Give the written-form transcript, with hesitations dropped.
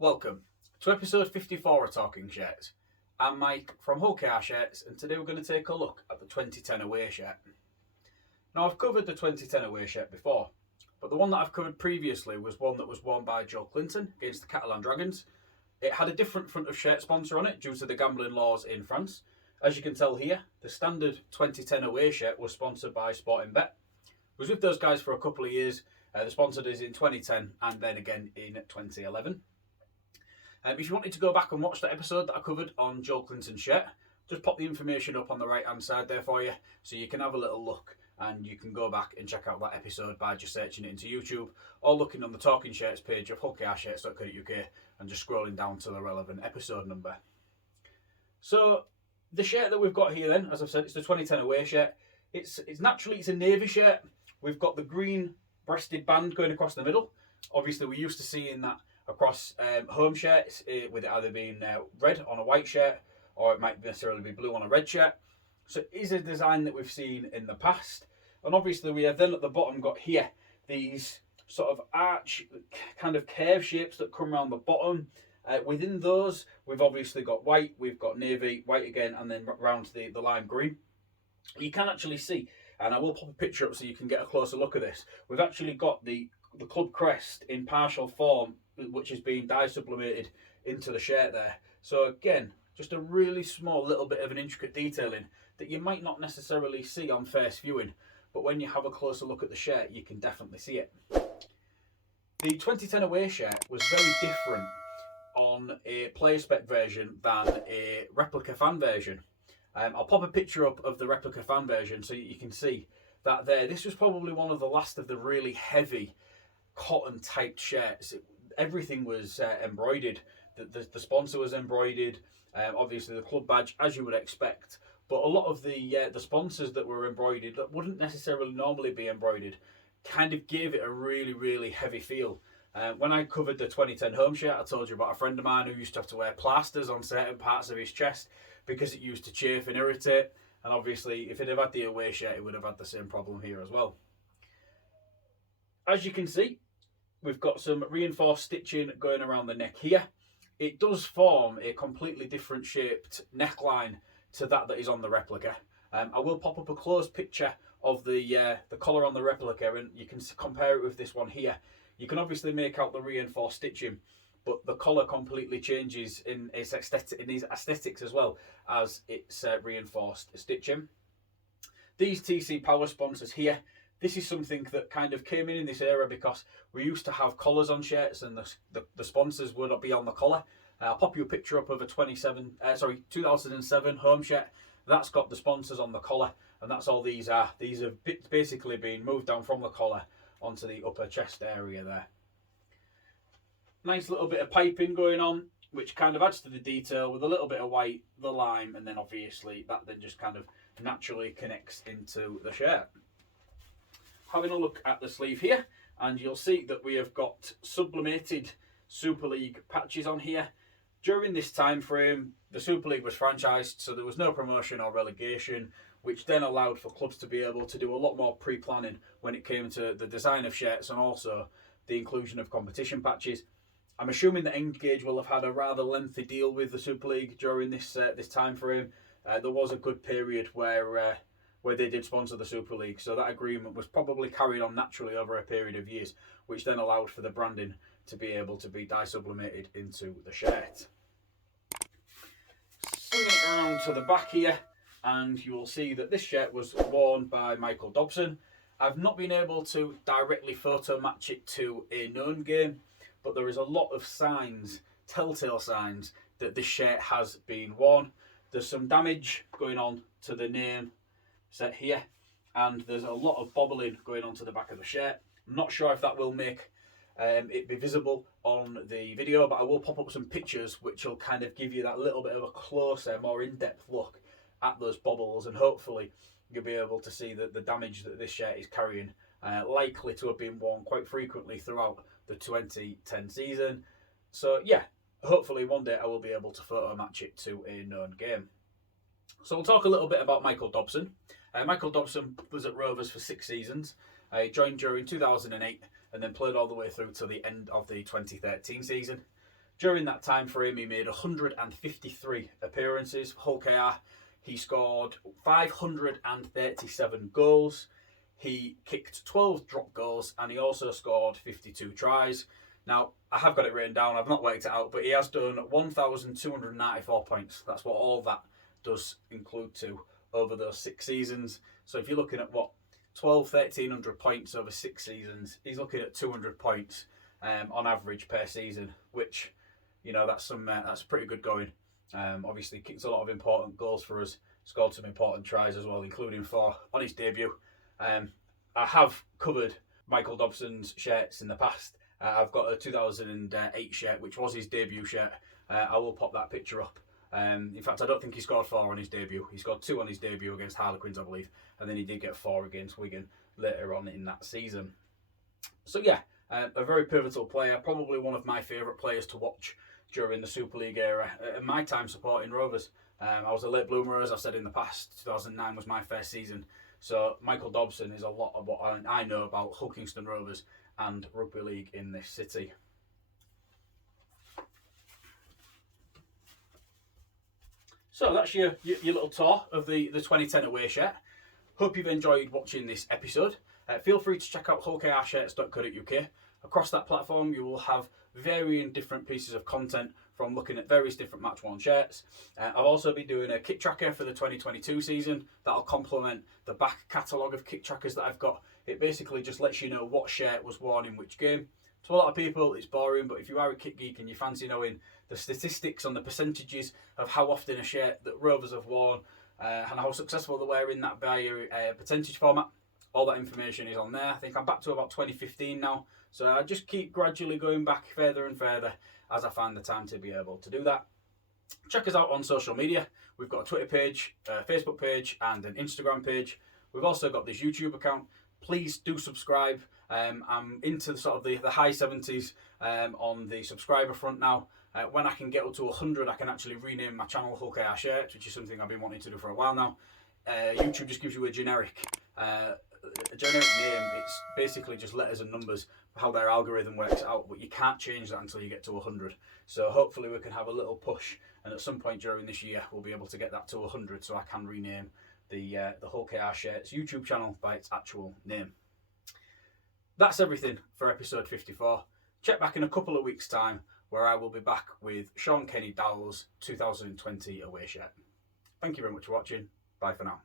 Welcome to episode 54 of Talking Shirts. I'm Mike from Hull KR Shirts, and today we're going to take a look at the 2010 away shirt. Now, I've covered the 2010 away shirt before, but the one that I've covered previously was one that was worn by Joe Clinton against the Catalan Dragons. It had a different front of shirt sponsor on it due to the gambling laws in France. As you can tell here, the standard 2010 away shirt was sponsored by Sportingbet. I was with those guys for a couple of years. They sponsored us in 2010 and then again in 2011. If you wanted to go back and watch that episode that I covered on Joe Clinton's shirt, just pop the information up on the right hand side there for you so you can have a little look, and you can go back and check out that episode by just searching it into YouTube or looking on the Talking Shirts page of hullkrshirts.co.uk and just scrolling down to the relevant episode number. So the shirt that we've got here then, as I've said, it's the 2010 away shirt. It's a navy shirt. We've got the green breasted band going across the middle. Obviously we're used to seeing that across home shirts, with it either being red on a white shirt or it might necessarily be blue on a red shirt. So it is a design that we've seen in the past. And obviously we have then at the bottom got here these sort of arch kind of curve shapes that come around the bottom. Within those we've obviously got white, we've got navy, white again, and then round to the lime green. You can actually see, and I will pop a picture up so you can get a closer look at this, we've actually got the club crest in partial form, which is being dye sublimated into the shirt there. So again, just a really small little bit of an intricate detailing that you might not necessarily see on first viewing, but when you have a closer look at the shirt you can definitely see it. The 2010 away shirt was very different on a player spec version than a replica fan version. I'll pop a picture up of the replica fan version so you can see that there. This was probably one of the last of the really heavy cotton typed shirts. Everything was embroidered. The sponsor was embroidered. Obviously the club badge, as you would expect. But a lot of the sponsors that were embroidered, that wouldn't necessarily normally be embroidered, kind of gave it a really, really heavy feel. When I covered the 2010 home shirt, I told you about a friend of mine who used to have to wear plasters on certain parts of his chest because it used to chafe and irritate. And obviously, if it had had the away shirt, it would have had the same problem here as well. As you can see, we've got some reinforced stitching going around the neck here. It does form a completely different shaped neckline to that is on the replica. I will pop up a close picture of the collar on the replica, and you can compare it with this one here. You can obviously make out the reinforced stitching, but the collar completely changes in its aesthetics as well as its reinforced stitching. These TC Power sponsors here, this is something that kind of came in this era because we used to have collars on shirts and the sponsors would be on the collar. I'll pop you a picture up of a 2007 home shirt. That's got the sponsors on the collar, and that's all these are. These have basically been moved down from the collar onto the upper chest area there. Nice little bit of piping going on, which kind of adds to the detail with a little bit of white, the lime, and then obviously that then just kind of naturally connects into the shirt. Having a look at the sleeve here, and you'll see that we have got sublimated Super League patches on here. During this time frame, the Super League was franchised, so there was no promotion or relegation, which then allowed for clubs to be able to do a lot more pre-planning when it came to the design of shirts and also the inclusion of competition patches. I'm assuming that Engage will have had a rather lengthy deal with the Super League during this time frame. There was a good period where they did sponsor the Super League, so that agreement was probably carried on naturally over a period of years, which then allowed for the branding to be able to be dye sublimated into the shirt. Swing it around to the back here, and you will see that this shirt was worn by Michael Dobson. I've not been able to directly photo match it to a known game, but there is a lot of signs, telltale signs, that this shirt has been worn. There's some damage going on to the name set here, and there's a lot of bobbling going on to the back of the shirt. I'm not sure if that will make it be visible on the video, but I will pop up some pictures which will kind of give you that little bit of a closer, more in-depth look at those bobbles, and hopefully you'll be able to see the damage that this shirt is carrying, likely to have been worn quite frequently throughout the 2010 season. So yeah, hopefully one day I will be able to photo match it to a known game. So we'll talk a little bit about Michael Dobson. Michael Dobson was at Rovers for 6 seasons. He joined during 2008 and then played all the way through to the end of the 2013 season. During that time frame, he made 153 appearances for Hull KR. He scored 537 goals. He kicked 12 drop goals, and he also scored 52 tries. Now, I have got it written down, I've not worked it out, but he has done 1,294 points. That's what all that does include to over those 6 seasons. So if you're looking at 1,300 points over 6 seasons, he's looking at 200 points on average per season, which, that's pretty good going. Obviously, kicked a lot of important goals for us, scored some important tries as well, including 4 on his debut. I have covered Michael Dobson's shirts in the past. I've got a 2008 shirt, which was his debut shirt. I will pop that picture up. In fact, I don't think he scored 4 on his debut. He scored 2 on his debut against Harlequins, I believe, and then he did get 4 against Wigan later on in that season. So yeah, a very pivotal player, probably one of my favourite players to watch during the Super League era. In my time supporting Rovers, I was a late bloomer, as I've said in the past. 2009 was my first season. So Michael Dobson is a lot of what I know about Hull Kingston Rovers and rugby league in this city. So that's your little tour of the 2010 away shirt. Hope you've enjoyed watching this episode. Feel free to check out hullkrshirts.co.uk. Across that platform, you will have varying different pieces of content from looking at various different match-worn shirts. I've also been doing a kit tracker for the 2022 season that'll complement the back catalogue of kit trackers that I've got. It basically just lets you know what shirt was worn in which game. To a lot of people, it's boring, but if you are a kit geek and you fancy knowing the statistics on the percentages of how often a shirt that Rovers have worn and how successful they were in that by a percentage format, all that information is on there. I think I'm back to about 2015 now, so I just keep gradually going back further and further as I find the time to be able to do that. Check us out on social media. We've got a Twitter page, a Facebook page, and an Instagram page. We've also got this YouTube account. Please do subscribe. I'm into the high 70s on the subscriber front now. When I can get up to 100, I can actually rename my channel Hull KR Shirts, which is something I've been wanting to do for a while now. YouTube just gives you a generic name. It's basically just letters and numbers, how their algorithm works out, but you can't change that until you get to 100. So hopefully we can have a little push, and at some point during this year we'll be able to get that to 100, so I can rename the Hull KR Shirts YouTube channel by its actual name. That's everything for episode 54. Check back in a couple of weeks' time, where I will be back with Sean Kenny Dowell's 2020 away shirt. Thank you very much for watching. Bye for now.